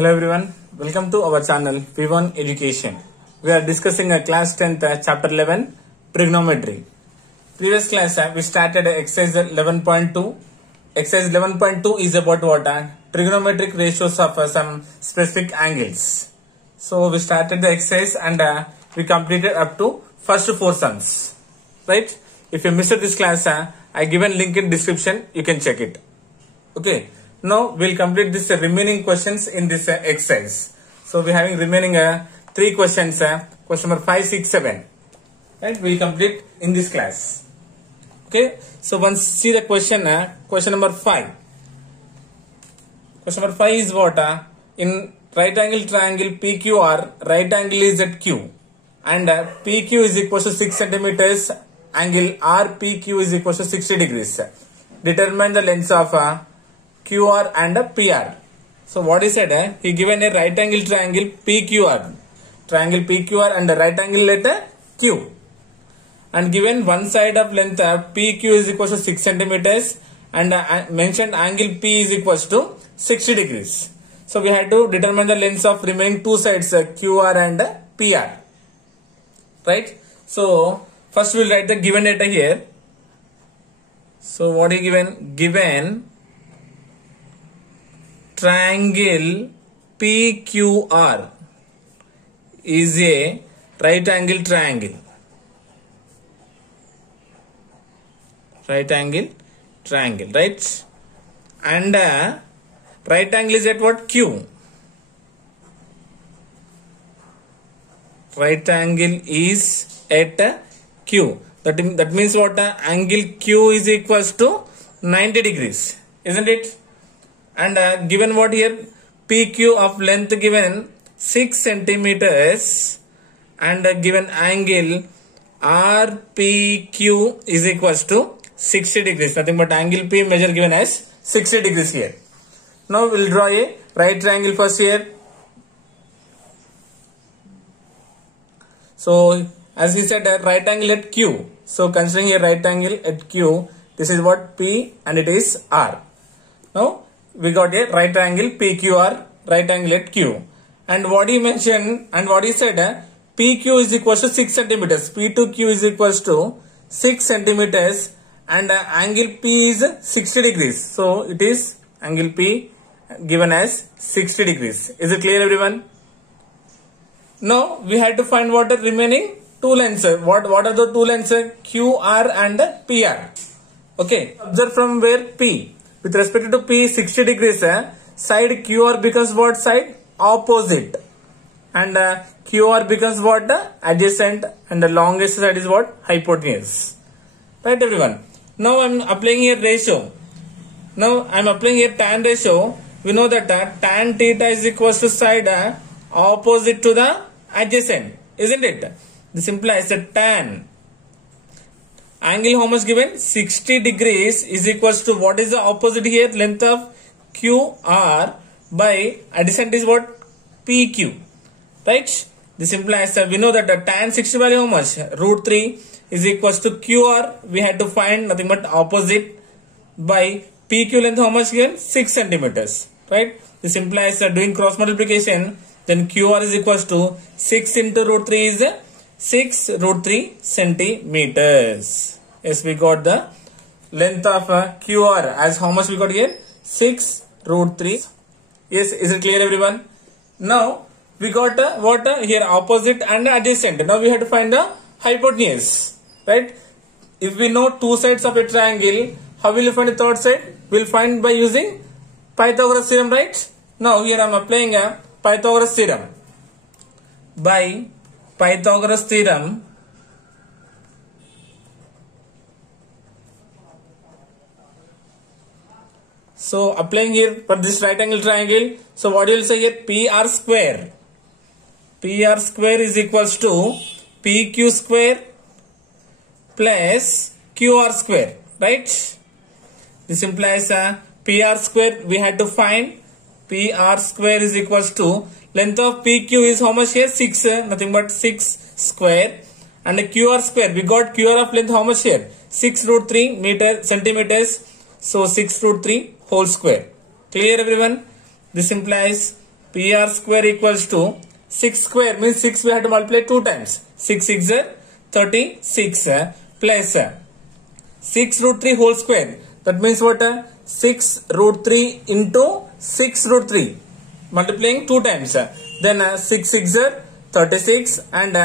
Hello everyone, welcome to our channel V1 Education. We are discussing a class 10th chapter 11 trigonometry. Previous class we started exercise 11.2. Exercise 11.2 is about what? Trigonometric ratios of some specific angles. So we started the exercise and we completed up to first 4 sums. Right? If you missed this class, I given link in description, you can check it. Okay. Now we'll complete this remaining questions in this exercise. So we're having remaining 3 questions. Question number 5, 6, 7. Right? We'll complete in this class. Okay. So once see the question. Question number 5. Question number 5 is what? In right angle triangle PQR, right angle is at Q, and PQ is equal to 6 centimeters. Angle RPQ is equal to 60 degrees. Determine the lengths of QR and PR. So what he said, he given a right angle triangle PQR, triangle PQR and a right angle letter Q, and given one side of length PQ is equal to 6 centimeters and mentioned angle P is equal to 60 degrees. So we had to determine the lengths of remaining 2 sides QR and PR. Right? So first we'll write the given data here. So what is given? Given triangle PQR is a right angle triangle. Right angle triangle, right? And right angle is at what? Q. Right angle is at Q. That means what? Angle Q is equals to 90 degrees, isn't it? And given what here? PQ of length given 6 centimeters and given angle RPQ is equals to 60 degrees. Nothing but angle P measure given as 60 degrees here. Now we'll draw a right triangle first here. So as he said, right angle at Q. So considering a right angle at Q, this is what? P and it is R. Now we got a right angle PQR, right angle at Q. And what he mentioned and what he said, PQ is equal to 6 centimeters. P to Q is equal to 6 centimeters and angle P is 60 degrees. So it is angle P given as 60 degrees. Is it clear everyone? Now we had to find what the remaining 2 lengths. What are the 2 lengths? QR and PR. Okay. Observe from where P. With respect to P 60 degrees, side QR becomes what side? Opposite. And QR becomes what? Adjacent. And the longest side is what? Hypotenuse. Right everyone? Now I am applying here ratio. Now I am applying here tan ratio. We know that tan theta is equal to side opposite to the adjacent. Isn't it? This implies that tan angle how much given? 60 degrees is equals to what is the opposite here? Length of QR by adjacent is what? PQ. Right? This implies that we know that the tan 60 value how much? Root 3 is equals to QR. We had to find nothing but opposite by PQ length how much given? 6 centimeters. Right? This implies that doing cross multiplication, then QR is equals to 6 into root 3 is 6 root 3 centimeters. Yes, we got the length of QR as how much we got here? 6 root 3. Yes, is it clear everyone? Now we got what here? Opposite and adjacent. Now we have to find the hypotenuse. Right? If we know 2 sides of a triangle, how will you find the third side? We'll find by using Pythagoras theorem, right? Now here I am applying a Pythagoras theorem. By Pythagoras theorem, so applying here for this right angle triangle, so what you will say here? PR square. PR square is equals to PQ square plus QR square, right? This implies PR square we had to find. PR square is equals to length of PQ is how much here? 6, nothing but 6 square, and the QR square we got QR of length how much here? 6 root 3 centimeters. So 6 root 3 whole square. Clear everyone? This implies PR square equals to 6 square means 6 we have to multiply 2 times. 6 6 are 36 plus 6 root 3 whole square. That means what? 6 root 3 into 6 root 3 multiplying 2 times. Then 6 6 are 36 and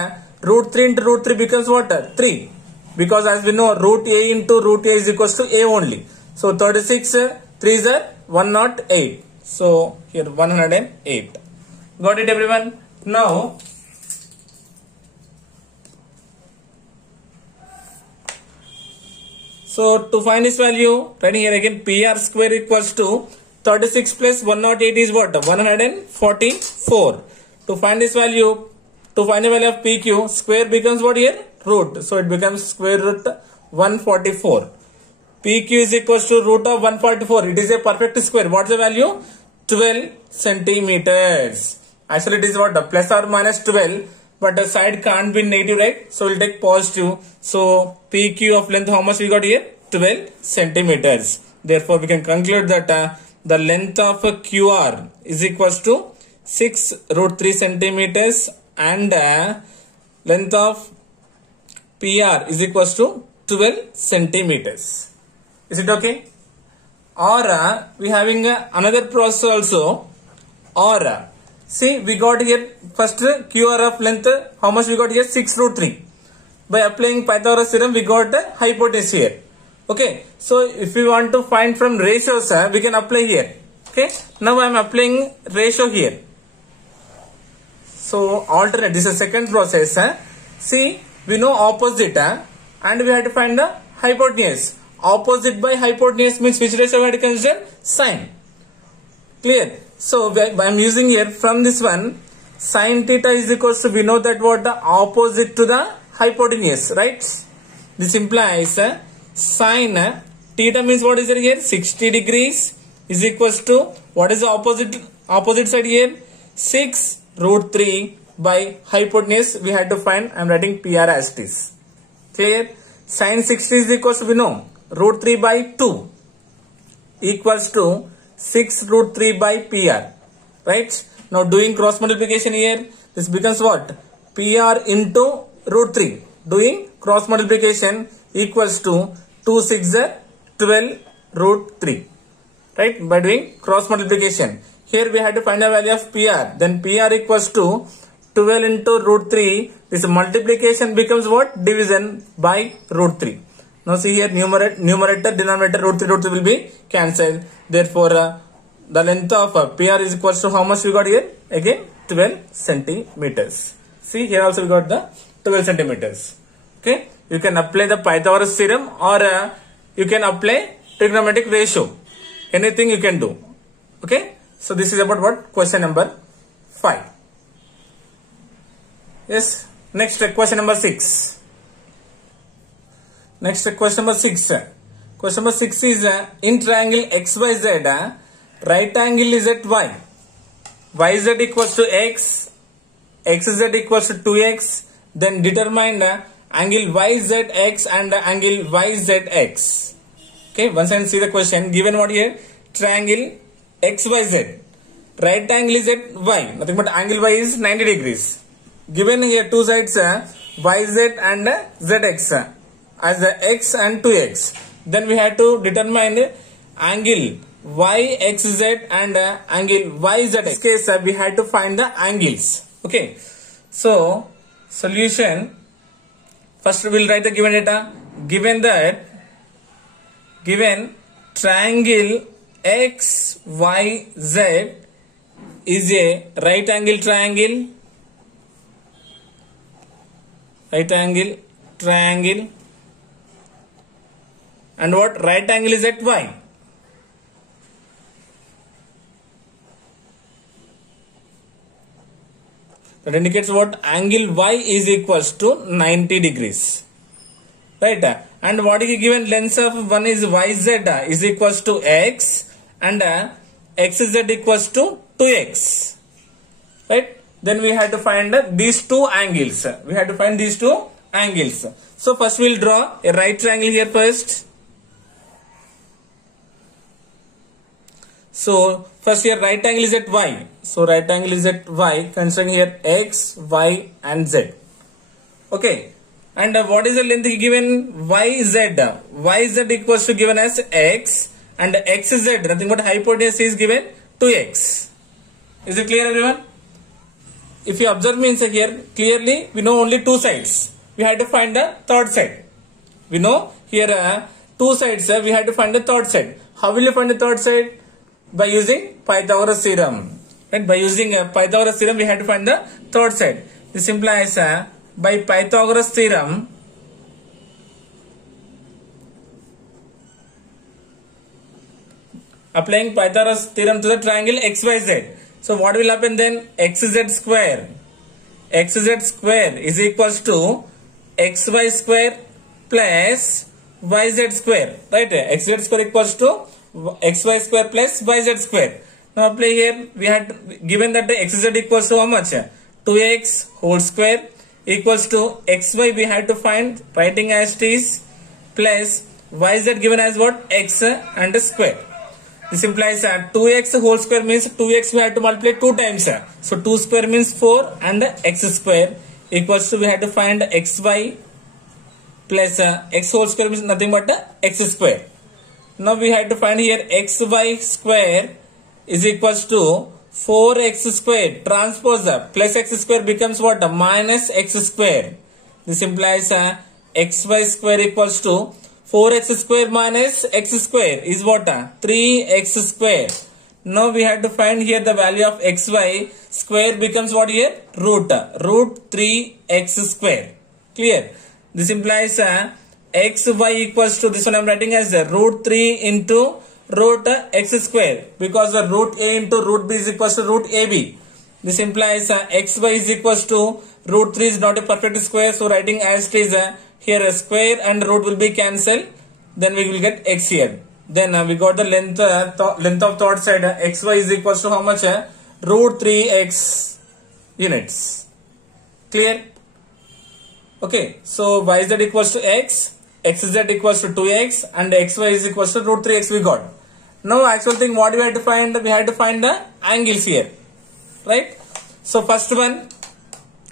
root 3 into root 3 becomes what? 3. Because as we know root a into root a is equals to a only. So 36 3s are 108. So here 108. Got it everyone? Now so to find this value, writing here again PR square equals to 36 plus 108 is what? 144. To find this value, to find the value of PQ, square becomes what here? Root. So it becomes square root 144. PQ is equals to root of 144. It is a perfect square. What's the value? 12 centimeters. Actually it is what? Plus or minus 12. But the side can't be negative, right? So we'll take positive. So PQ of length, how much we got here? 12 centimeters. Therefore we can conclude that the length of QR is equals to 6 root 3 centimeters and length of PR is equals to 12 centimeters. Is it okay? Or we having another process also. Or see, we got here first QR of length, how much we got here? 6 root 3. By applying Pythagoras theorem, we got the hypotenuse here. Okay, so if we want to find from ratios, we can apply here. Okay, now I am applying ratio here. So alternate, this is second process. See, we know opposite and we have to find the hypotenuse. Opposite by hypotenuse means which ratio we have to consider? Sine. Clear? So I am using here from this one, sine theta is equals to, we know that what? The opposite to the hypotenuse, right? This implies sine theta means what is it here? 60 degrees is equals to, what is the opposite side here? 6 root 3 by hypotenuse. We had to find, I am writing PR as it is. Clear? Sine 60 is equals to, we know, root 3 by 2 equals to 6 root 3 by PR. Right? Now doing cross multiplication here, this becomes what? PR into root 3. Doing cross multiplication equals to 2 6 12 root 3. Right? By doing cross multiplication. Here we had to find the value of PR. Then PR equals to 12 into root 3. This multiplication becomes what? Division by root 3. Now see here numerator, denominator, root 3 will be cancelled. Therefore the length of PR is equals to how much we got here? Again 12 centimeters. See here also we got the 12 centimeters. Okay. You can apply the Pythagoras theorem or you can apply trigonometric ratio. Anything you can do. Okay. So this is about what? Question number 5. Yes. Next question number 6. Next question number 6. Question number 6 is in triangle XYZ, right angle is at Y. YZ equals to X, XZ equals to 2X. Then determine angle YZX and angle YZX. Okay, once again see the question. Given what here? Triangle XYZ. Right angle is at Y. Nothing but angle Y is 90 degrees. Given here two sides YZ and ZX as X and 2X. Then we have to determine angle YXZ and angle YZ. In this case we had to find the angles. Okay. So solution. First we will write the given data. Given triangle XYZ is a right angle triangle. Right angle triangle. And what? Right angle is at Y. That indicates what? Angle Y is equals to 90 degrees. Right? And what is given? Length of one is YZ is equals to X and XZ equals to 2X. Right? Then we had to find these two angles. So first we will draw a right triangle here first. So first here right angle is at Y. So right angle is at y, considering here x, y and z. Okay. And what is the length given? YZ. YZ equals to given as x, and XZ, nothing but hypotenuse, is given 2x. Is it clear, everyone? If you observe means here, clearly we know only two sides. We had to find the third side. We know here two sides, we had to find the third side. How will you find the third side? By using Pythagoras theorem. Right? By using Pythagoras theorem, we had to find the third side. This implies by Pythagoras theorem, applying Pythagoras theorem to the triangle XYZ. So what will happen then? XZ square is equals to XY square plus YZ square. Right? XZ square equals to XY square plus YZ square. Now apply here. We had given that the XZ equals to how much? 2x whole square equals to XY. We had to find, writing as it is, plus YZ given as what? X and square. This implies 2x whole square means 2x we had to multiply 2 times. So 2 square means 4 and x square equals to, we had to find xy plus x whole square means nothing but x square. Now we had to find here xy square is equals to 4x square transpose plus x square becomes what? Minus x square. This implies xy square equals to 4x square minus x square is what? 3x square. Now we have to find here the value of xy square becomes what here? Root 3x square. Clear? This implies xy equals to, this one I am writing as root 3 into root x square, because the root a into root b is equals to root ab. This implies xy is equals to root 3 is not a perfect square, so writing as it is here a square and root will be cancelled, then we will get x here. Then we got the length of third side, xy is equals to how much? Root 3x units. Clear? Okay, so yz equals to x, xz equals to 2x and xy is equals to root 3x we got. Now actual thing what we had to find? We had to find the angles here. Right? So first one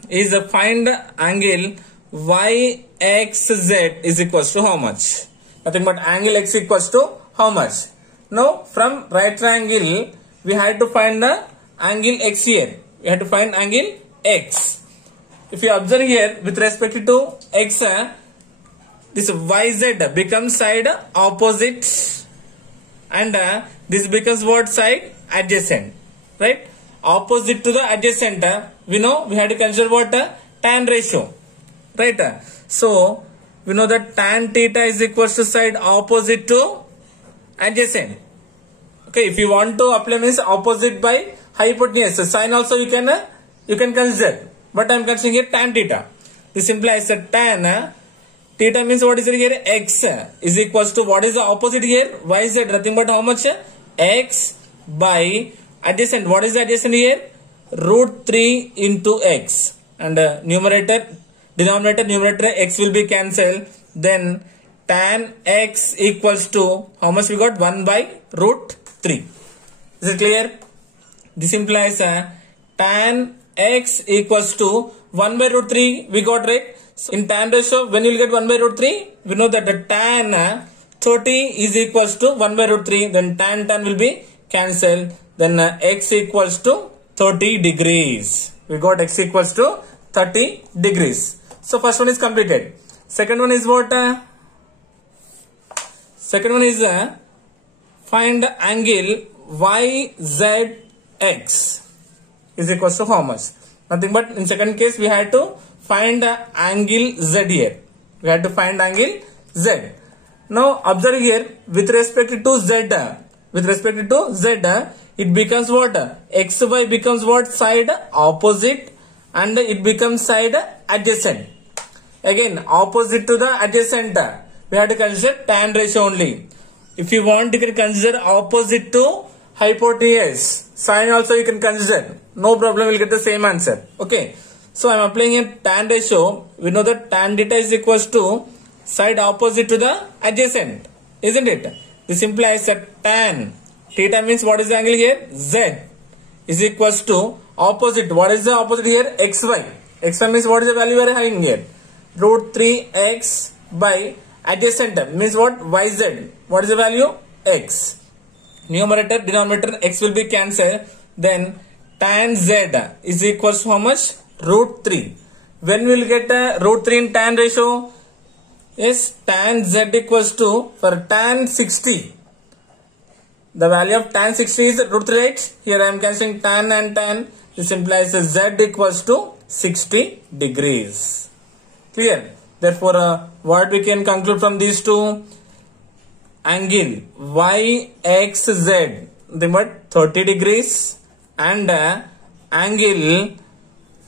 is find angle YXZ is equals to how much? Nothing but angle x equals to how much? Now from right triangle we had to find the angle x here. We had to find angle x. If you observe here with respect to x, this YZ becomes side opposite and this becomes what? Side adjacent. Right? Opposite to the adjacent, we know we had to consider what? Tan ratio. Right? So we know that tan theta is equals to side opposite to adjacent. Okay, if you want to apply means opposite by hypotenuse, sine also you can consider, but I am considering here tan theta. This implies that tan theta means what is it here? X is equals to what is the opposite here? YZ, nothing but how much? X by adjacent. What is the adjacent here? Root 3 into x, and denominator numerator x will be cancelled. Then tan x equals to how much we got? 1 by root 3. Is it clear? This implies tan x equals to 1 by root 3 we got, right? So in tan ratio, when you will get 1 by root 3, we know that the tan 30 is equals to 1 by root 3. Then tan will be cancelled. Then x equals to 30 degrees. We got x equals to 30 degrees. So first one is completed. Second one is what? Second one is find angle YZX is equals to how much? Nothing but in second case we had to find angle Z here. We had to find angle Z. Now observe here with respect to Z. With respect to Z, it becomes what? XY becomes what? Side opposite and it becomes side adjacent. Again opposite to the adjacent, we have to consider tan ratio only. If you want, you can consider opposite to hypotenuse. Sine also you can consider. No problem, we'll get the same answer. Okay. So I am applying a tan ratio. We know that tan theta is equals to side opposite to the adjacent. Isn't it? This implies that tan theta means what is the angle here? Z is equals to opposite. What is the opposite here? xy. xy means what is the value we are having here? Root 3x by adjacent term means what? yz. What is the value? X. Numerator, denominator, x will be cancelled. Then tan z is equals to how much? Root 3. When we will get root 3 in tan ratio? Yes, tan z equals to, for tan 60, the value of tan 60 is root 3, right? Here I am cancelling tan and tan. This implies z equals to 60 degrees. Clear? Therefore, what we can conclude from these two? Angle YXZ, the what? 30 degrees, and angle,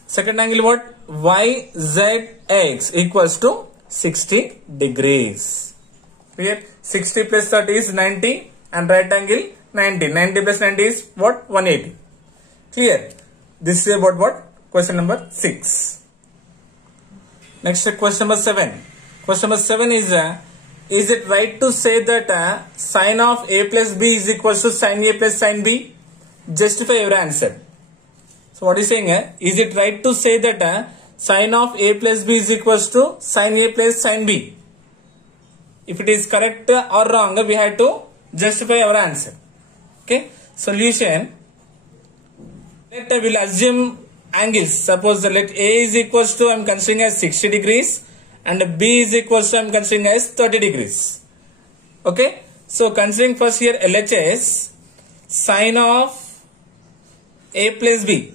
second angle what? YZX equals to 60 degrees. Clear? 60 plus 30 is 90 and right angle 90. 90 plus 90 is what? 180. Clear? This is about what? Question number 6. Next question number 7. Question number 7 is it right to say that sine of a plus b is equals to sine a plus sine b? Justify your answer. So what is saying? Is it right to say that sine of a plus b is equals to sine a plus sine b? If it is correct or wrong, we have to justify our answer. Okay. Solution. Let I will assume angles. Suppose let a is equals to I am considering as 60 degrees and b is equals to I am considering as 30 degrees. Okay. So considering first here LHS, sine of a plus b.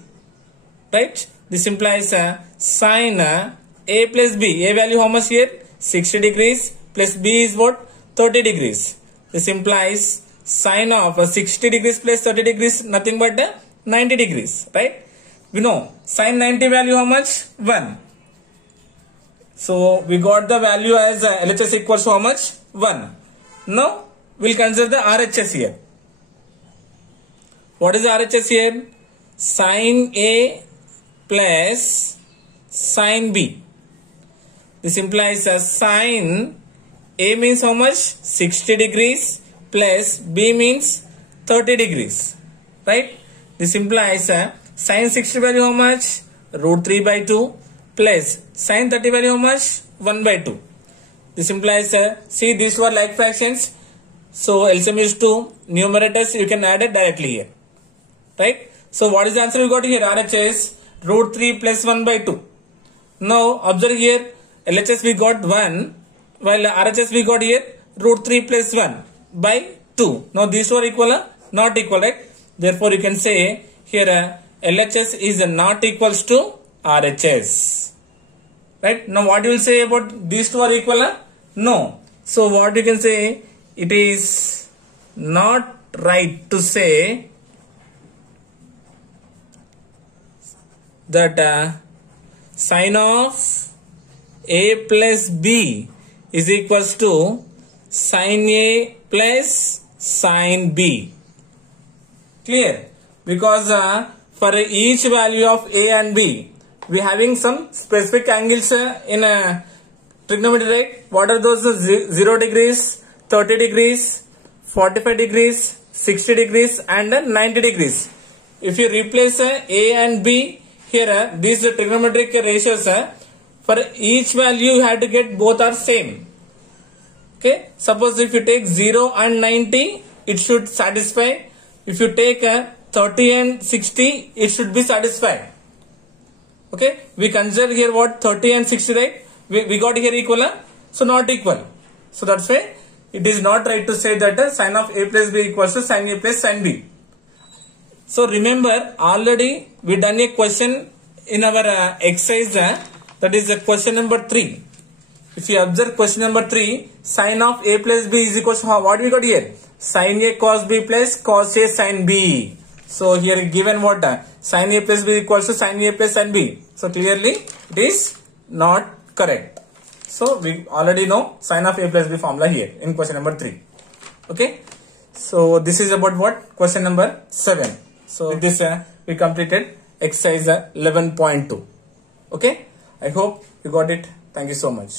Right. This implies sine a plus b. A value how much here? 60 degrees plus b is what? 30 degrees. This implies sine of 60 degrees plus 30 degrees nothing but 90 degrees. Right. We know sine 90 value how much? 1. So we got the value as LHS equals to how much? 1. Now we will consider the RHS here. What is the RHS here? Sine A plus sine B. This implies sine A means how much? 60 degrees plus B means 30 degrees. Right? This implies sine 60 value how much? Root 3 by 2 plus sine 30 value how much? 1 by 2. This implies, see these were like fractions. So LCM is 2. Numerators you can add it directly here. Right? So what is the answer we got here? RHS root 3 plus 1 by 2. Now observe here LHS we got 1 while RHS we got here root 3 plus 1 by 2. Now these were equal? Not equal, right? Therefore you can say here LHS is not equals to RHS. Right? Now what you will say about these two are equal? No. So what you can say, it is not right to say that sine of a plus b is equals to sine a plus sine b. Clear? Because for each value of a and b, we having some specific angles in trigonometry, right? What are those? 0 degrees, 30 degrees, 45 degrees, 60 degrees and 90 degrees. If you replace a and b here, these trigonometric ratios, for each value you have to get both are same. Okay. Suppose if you take 0 and 90, it should satisfy. If you take 30 and 60, it should be satisfied. Okay. We consider here what? 30 and 60, right? We got here equal. So not equal. So that's why it is not right to say that sine of a plus b equals to sine a plus sine b. So remember, already we done a question in our exercise, that is question number 3. If you observe question number 3, sine of a plus b is equals to what we got here? Sine a cos b plus cos a sine b. So here given what? Sine a plus b equals to sine a plus sine b. So clearly it is not correct. So we already know sine of a plus b formula here in question number 3. Okay. So this is about what? Question number 7. So with this we completed exercise 11.2. Okay. I hope you got it. Thank you so much.